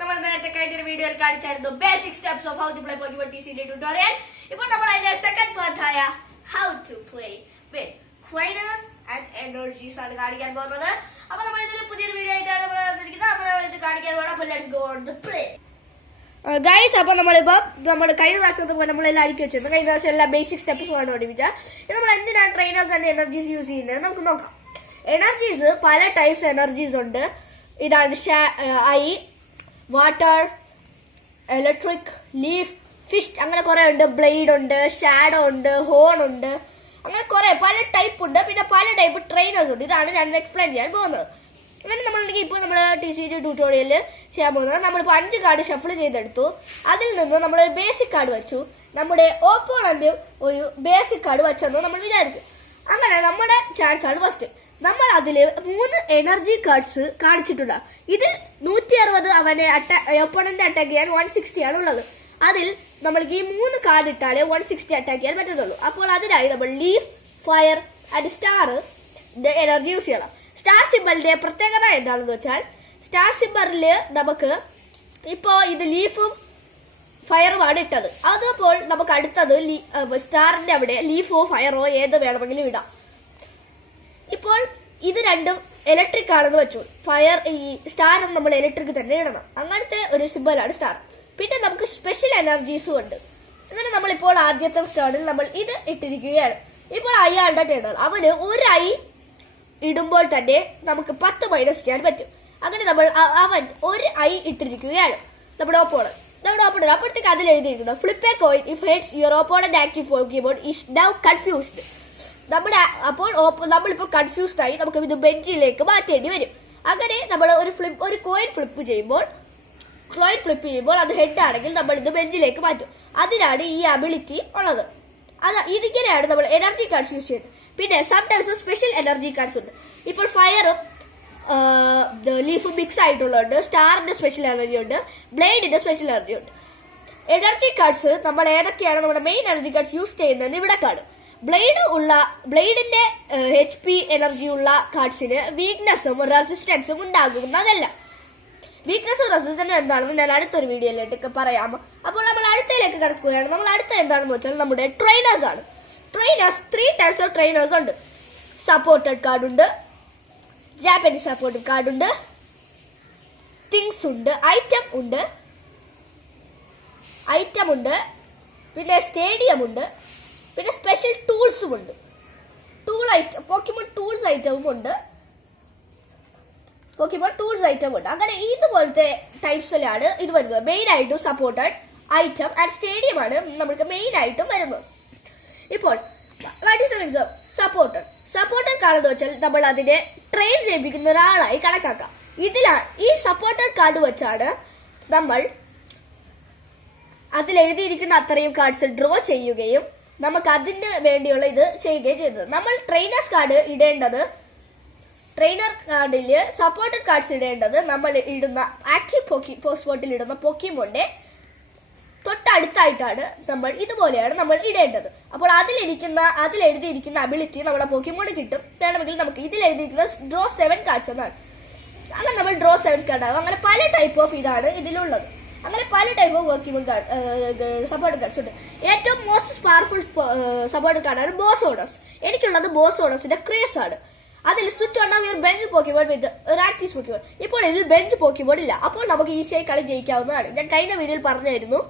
നമ്മൾ നേരത്തെ കഴിഞ്ഞ വീഡിയോയിൽ കാണിച്ചായിരുന്നു basic steps of how to play Pokemon ടിസിയുടെ ട്യൂട്ടോറിയൽ. ഇപ്പോൾ നമ്മൾ അതിന്റെ സെക്കൻഡ് പാർട്ടായ how to play with trainers and energies ആണ് കാണിക്കാൻ പോകുന്നത്. അപ്പോൾ നമ്മൾ ഇതൊരു പുതിയൊരു വീഡിയോ ആയിട്ടാണ് നമ്മൾ വന്നിരിക്കുന്നത്. അപ്പോൾ നമ്മൾ ഇത് കാണിക്കാൻ പോകണം. അപ്പോൾ let's go on the play guys. അപ്പോൾ നമ്മളിപ്പോൾ നമ്മുടെ കഴിഞ്ഞ പ്രാവശ്യത്തെ പോലെ നമ്മളെല്ലാം അടുക്കി വെച്ചിരുന്നു. കഴിഞ്ഞ പ്രാവശ്യം എല്ലാ ബേസിക് സ്റ്റെപ്സും ആണ് പഠിപ്പിച്ചാൽ. ഇത് നമ്മൾ എന്തിനാണ് ട്രെയിനേഴ്സ് ആൻഡ് എനർജീസ് യൂസ് ചെയ്യുന്നത് നമുക്ക് നോക്കാം. എനർജീസ് പല ടൈപ്സ് എനർജീസ് ഉണ്ട്. ഇതാണ് I, water, electric, leaf, fist, അങ്ങനെ കുറെ ഉണ്ട്. ബ്ലേഡ് ഉണ്ട്, ഷാഡോ ഉണ്ട്, ഹോൺ ഉണ്ട്, അങ്ങനെ കുറെ പല ടൈപ്പ് ഉണ്ട്. പിന്നെ പല ടൈപ്പ് ട്രെയിനേഴ്സ് ഉണ്ട്. ഇതാണ് ഞാൻ എക്സ്പ്ലെയിൻ ചെയ്യാൻ പോകുന്നത്. അങ്ങനെ നമ്മളുണ്ടെങ്കിൽ ഇപ്പോൾ നമ്മൾ TCG ട്യൂട്ടോറിയൽ ചെയ്യാൻ പോകുന്നത്, നമ്മളിപ്പോൾ 5 കാർഡ് ഷഫിൾ ചെയ്തെടുത്തു. അതിൽ നിന്ന് നമ്മൾ ഒരു ബേസിക് കാർഡ് വെച്ചു. നമ്മുടെ ഓപ്പോണന്റ് ഒരു ബേസിക് കാർഡ് വെച്ചെന്ന് നമ്മൾ വിചാരിച്ചു. അങ്ങനെ നമ്മുടെ ചാൻസ് ആണ് ഫസ്റ്റ്. നമ്മൾ അതില് 3 എനർജി കാർഡ്സ് കാണിച്ചിട്ടുണ്ട്. ഇതിൽ 160 അവനെ ഓപ്പോണന്റ് അറ്റാക്ക് ചെയ്യാൻ 160 ആണ് ഉള്ളത്. അതിൽ നമ്മൾക്ക് ഈ 3 കാർഡ് ഇട്ടാലേ 160 അറ്റാക്ക് ചെയ്യാൻ പറ്റത്തുള്ളൂ. അപ്പോൾ അതിനായി നമ്മൾ leaf, fire and star energy use ചെയ്യണം. സ്റ്റാർ സിമ്പലിന്റെ പ്രത്യേകത എന്താണെന്ന് വെച്ചാൽ, സ്റ്റാർ സിമ്പറില് നമുക്ക് ഇപ്പോ ഇത് ലീഫും ഫയറുമാണ് ഇട്ടത്. അതപ്പോൾ നമുക്ക് അടുത്തത് സ്റ്റാറിന്റെ അവിടെ ലീഫോ ഫയറോ ഏത് വേണമെങ്കിലും ഇടാം. ഇപ്പോൾ ഇത് രണ്ടും ഇലക്ട്രിക് ആണെന്ന് വെച്ചു. ഫയർ ഈ സ്റ്റാറും നമ്മൾ ഇലക്ട്രിക് തന്നെ ഇടണം. അങ്ങനത്തെ ഒരു സിമ്പലാണ് സ്റ്റാർ. പിന്നെ നമുക്ക് സ്പെഷ്യൽ എനർജീസും ഉണ്ട്. അങ്ങനെ നമ്മളിപ്പോൾ ആദ്യത്തെ സ്റ്റേണിൽ നമ്മൾ ഇത് ഇട്ടിരിക്കുകയാണ്. ഇപ്പോൾ അയാളുടെ ടേണർ, അവന് ഒരു ഐ ഇടുമ്പോൾ തന്നെ നമുക്ക് 10 മൈനസ് ചെയ്യാൻ പറ്റും. അങ്ങനെ നമ്മൾ അവൻ ഒരു ഐ ഇട്ടിരിക്കുകയാണ്. നമ്മുടെ ഓപ്പോണന്റ് അപ്പോഴത്തേക്ക് അതിൽ എഴുതിയിരിക്കുന്നു, flip a coin if heads your opponent active Pokémon is now confused. നമ്മളിപ്പോൾ കൺഫ്യൂസ്ഡ് ആയി, നമുക്ക് ഇത് ബെഞ്ചിലേക്ക് മാറ്റേണ്ടി വരും. അങ്ങനെ നമ്മൾ ഒരു കോയിൻ ഫ്ലിപ്പ് ചെയ്യുമ്പോൾ അത് ഹെഡ് ആണെങ്കിൽ നമ്മൾ ഇത് ബെഞ്ചിലേക്ക് മാറ്റും. അതിനാണ് ഈ അബിലിറ്റി ഉള്ളത്. ഇതിങ്ങനെയാണ് നമ്മൾ എനർജി കാർഡ്സ് യൂസ് ചെയ്യുന്നത്. പിന്നെ സംടൈംസ് സ്പെഷ്യൽ എനർജി കാർഡ്സ് ഉണ്ട്. ഇപ്പോൾ ഫയറും ലീഫും മിക്സ് ആയിട്ടുള്ളതുണ്ട്. സ്റ്റാറിന്റെ സ്പെഷ്യൽ എനർജി ഉണ്ട്, ബ്ലേഡിന്റെ സ്പെഷ്യൽ എനർജി ഉണ്ട്. എനർജി കാർഡ്സ് നമ്മൾ ഏതൊക്കെയാണ് നമ്മുടെ മെയിൻ എനർജി കാർഡ്സ് യൂസ് ചെയ്യുന്നതെന്ന് ഇവിടെ കാണും. ബ്ലേഡിന്റെ HP എനർജി ഉള്ള കാർഡ്സിന് വീക്ക്നെസ്സും റെസിസ്റ്റൻസും ഉണ്ടാകുന്നതല്ല. വീക്ക്നെസ്സും റെസിസ്റ്റൻസും എന്താണെന്ന് ഞാൻ അടുത്തൊരു വീഡിയോയിലേക്ക് പറയാം. അപ്പോൾ നമ്മൾ അടുത്തയിലേക്ക് കിടക്കുകയാണ്. നമ്മൾ അടുത്ത എന്താണെന്ന് വെച്ചാൽ നമ്മുടെ ട്രെയിനേഴ്സ് ആണ്. ട്രെയിനേഴ്സ് 3 ടൈപ്സ് ഓഫ് ട്രെയിനേഴ്സ് ഉണ്ട്. സപ്പോർട്ടഡ് കാർഡ് ഉണ്ട്, ജാപ്പനീസ് സപ്പോർട്ടഡ് കാർഡ് ഉണ്ട്, തിങ്സ് ഉണ്ട്, ഐറ്റം ഉണ്ട്, പിന്നെ സ്റ്റേഡിയം ഉണ്ട്, പിന്നെ സ്പെഷ്യൽ ടൂൾസും ഉണ്ട്. പോക്കിമോൺ ടൂൾസ് ഐറ്റവും ഉണ്ട്. അങ്ങനെ ഇതുപോലത്തെ ടൈപ്സിലാണ് ഇത് വരുന്നത്. മെയിൻ ആയിട്ടും സപ്പോർട്ടഡ്, ഐറ്റം ആൻഡ് സ്റ്റേഡിയം ആണ് നമുക്ക് മെയിൻ ആയിട്ടും വരുന്നത്. ഇപ്പോൾ സപ്പോർട്ടഡ് കാർഡ് എന്ന് വെച്ചാൽ നമ്മൾ അതിനെ ട്രെയിൻ ചെയ്യിപ്പിക്കുന്ന ഒരാളായി കണക്കാക്കാം. ഇതിലാണ് ഈ സപ്പോർട്ടഡ് കാർഡ് വെച്ചാണ് നമ്മൾ അതിൽ എഴുതിയിരിക്കുന്ന അത്രയും കാർഡ്സ് ഡ്രോ ചെയ്യുകയും നമുക്ക് അതിന് വേണ്ടിയുള്ള ഇത് ചെയ്യുകയും ചെയ്തത്. നമ്മൾ ട്രെയിനർ കാർഡിൽ സപ്പോർട്ടഡ് കാർഡ്സ് ഇടേണ്ടത് നമ്മൾ ഇടുന്ന ആക്റ്റീവ് പോസ്പോർട്ടിൽ ഇടുന്ന പോക്കിമോന്റെ തൊട്ടടുത്തായിട്ടാണ്. ഇതുപോലെയാണ് നമ്മൾ ഇടേണ്ടത്. അപ്പോൾ അതിൽ എഴുതിയിരിക്കുന്ന അബിലിറ്റി നമ്മുടെ പോക്കിമോന് കിട്ടും. വേണമെങ്കിൽ നമുക്ക് ഇതിൽ എഴുതിയിരിക്കുന്ന ഡ്രോ 7 കാർഡ്സ് എന്നാണ്. അങ്ങനെ നമ്മൾ ഡ്രോ 7 കാർഡ് ആകും. അങ്ങനെ പല ടൈപ്പ് ഓഫ് ഇതാണ് ഇതിലുള്ളത്. അങ്ങനെ പല ടൈപ്പ് ഓഫ് പോക്കിമോൺ സപ്പോർട്ടഡ് കാർഡ്സ് ഉണ്ട്. ഏറ്റവും മോസ്റ്റ് പവർഫുൾ സപ്പോർട്ടഡ് കാർഡാണ് ബോസോഡസ്. എനിക്കുള്ളത് ബോസോഡസിന്റെ ക്രേസ് ആണ്. അതിൽ switch on your bench Pokemon with ഒരു ആക്റ്റീവ് പോക്കിമോൺ. ഇപ്പോൾ ഇതിൽ ബെഞ്ച് പോക്കിമോൺ ഇല്ല. അപ്പോൾ നമുക്ക് ഈസിയായി കളി ജയിക്കാവുന്നതാണ്. ഞാൻ കഴിഞ്ഞ വീഡിയോയിൽ പറഞ്ഞായിരുന്നു.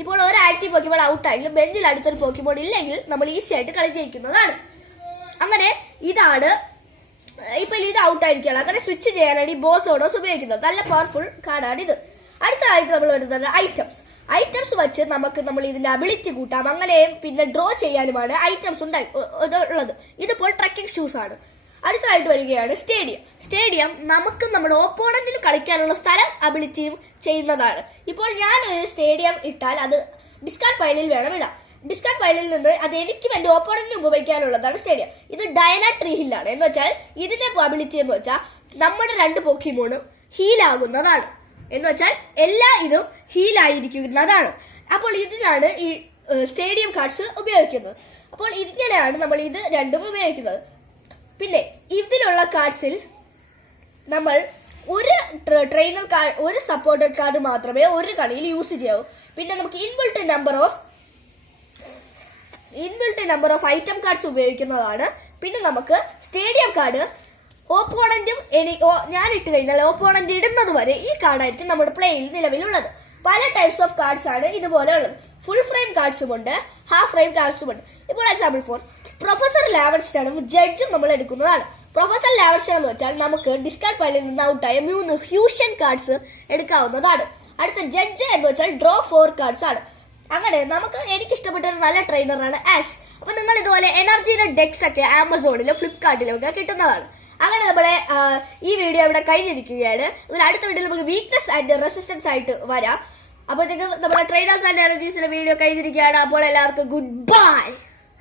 ഇപ്പോൾ ഒരു ആക്റ്റീവ് പോക്കിമോൺ ഔട്ട് ആയെങ്കിലും ബെഞ്ചിൽ അടുത്തൊരു പോക്കിമോൺ ഇല്ലെങ്കിൽ നമ്മൾ ഈസി ആയിട്ട് കളി ജയിക്കുന്നതാണ്. അങ്ങനെ ഇതാണ്. ഇപ്പോൾ ഇത് ഔട്ട് ആയിരിക്കുകയാണ്. അങ്ങനെ സ്വിച്ച് ചെയ്യാനാണ് ഈ ബോസോഡോസ് ഉപയോഗിക്കുന്നത്. നല്ല പവർഫുൾ കാർഡാണ് ഇത്. അടുത്തതായിട്ട് നമ്മൾ വരുന്നത് ഐറ്റംസ് വെച്ച് നമ്മൾ ഇതിന്റെ അബിലിറ്റി കൂട്ടാം. അങ്ങനെയും പിന്നെ ഡ്രോ ചെയ്യാനുമാണ് ഐറ്റംസ് ഉള്ളത്. ഇതിപ്പോൾ ട്രക്കിംഗ് ഷൂസ് ആണ്. അടുത്തതായിട്ട് വരികയാണ് സ്റ്റേഡിയം നമുക്ക് നമ്മുടെ ഓപ്പോണന്റിന് കളിക്കാനുള്ള സ്ഥലം അബിലിറ്റിയും ചെയ്യുന്നതാണ്. ഇപ്പോൾ ഞാൻ ഒരു സ്റ്റേഡിയം ഇട്ടാൽ അത് ഡിസ്കാർഡ് പൈലിൽ വേണം ഇടാം. ഡിസ്കാർഡ് പൈലിൽ നിന്ന് അത് എനിക്കും എന്റെ ഓപ്പോണന്റിനും ഉപയോഗിക്കാനുള്ളതാണ് സ്റ്റേഡിയം. ഇത് ഡയന ട്രീ ഹില്ലാണ്. എന്ന് വെച്ചാൽ ഇതിന്റെ അബിലിറ്റി എന്ന് വെച്ചാൽ നമ്മുടെ 2 പോക്കിമോണും ഹീലാകുന്നതാണ്. എന്ന് വെച്ചാൽ എല്ലാ ഇതും ഹീലായിരിക്കുന്നതാണ്. അപ്പോൾ ഇതിനാണ് ഈ സ്റ്റേഡിയം കാർഡ്സ് ഉപയോഗിക്കുന്നത്. അപ്പോൾ ഇങ്ങനെയാണ് നമ്മൾ ഇത് രണ്ടും ഉപയോഗിക്കുന്നത്. പിന്നെ ഇതിലുള്ള കാർഡ്സിൽ നമ്മൾ ഒരു ട്രെയിനർ കാർഡ്, ഒരു സപ്പോർട്ടഡ് കാർഡ് മാത്രമേ ഒരു കളിയിൽ യൂസ് ചെയ്യാവൂ. പിന്നെ നമുക്ക് inbuilt number of item cards ഉപയോഗിക്കുന്നതാണ്. പിന്നെ നമുക്ക് സ്റ്റേഡിയം കാർഡ് ഓപ്പോണന്റും ഞാൻ ഇട്ട് കഴിഞ്ഞാൽ ഓപ്പോണന്റ് ഇടുന്നത് വരെ ഈ കാർഡായിരിക്കും നമ്മുടെ പ്ലേയിൽ നിലവിലുള്ളത്. പല ടൈപ്സ് ഓഫ് കാർഡ്സ് ആണ് ഇതുപോലെ ഉള്ളത്. ഫുൾ ഫ്രെയിം കാർഡ്സും ഉണ്ട്, ഹാഫ് ഫ്രെയിം കാർഡ്സും ഉണ്ട്. ഇപ്പോൾ എക്സാമ്പിൾ ഫോർ പ്രൊഫസർ ലാവൻസ്റ്റണും ജഡ്ജും നമ്മൾ എടുക്കുന്നതാണ്. പ്രൊഫസർ ലാവൻസ്റ്റൺ എന്ന് വെച്ചാൽ നമുക്ക് ഡിസ്കാർഡ് പൈലിൽ നിന്ന് ഔട്ടായ 3 ഫ്യൂഷൻ കാർഡ്സ് എടുക്കാവുന്നതാണ്. അടുത്ത ജഡ്ജ് എന്ന് വെച്ചാൽ ഡ്രോ 4 കാർഡ്സ് ആണ്. അങ്ങനെ എനിക്ക് ഇഷ്ടപ്പെട്ട ഒരു നല്ല ട്രെയിനറാണ് ആഷ്. അപ്പൊ നിങ്ങൾ ഇതുപോലെ എനർജിയുടെ ഡെക്സ് ഒക്കെ ആമസോണിലും ഫ്ലിപ്കാർട്ടിലും ഒക്കെ കിട്ടുന്നതാണ്. അങ്ങനെ നമ്മുടെ ഈ വീഡിയോ ഇവിടെ കഴിഞ്ഞിരിക്കുകയാണ്. അടുത്ത വീഡിയോയിൽ നമുക്ക് വീക്ക്നെസ് ആൻഡ് റെസിസ്റ്റൻസ് ആയിട്ട് വരാം. അപ്പോഴത്തേക്കും നമ്മുടെ ട്രെയിനേഴ്സ് ആൻഡ് എനർജീസിന്റെ വീഡിയോ കഴിഞ്ഞിരിക്കുകയാണ്. അപ്പോൾ എല്ലാവർക്കും ഗുഡ് ബൈ.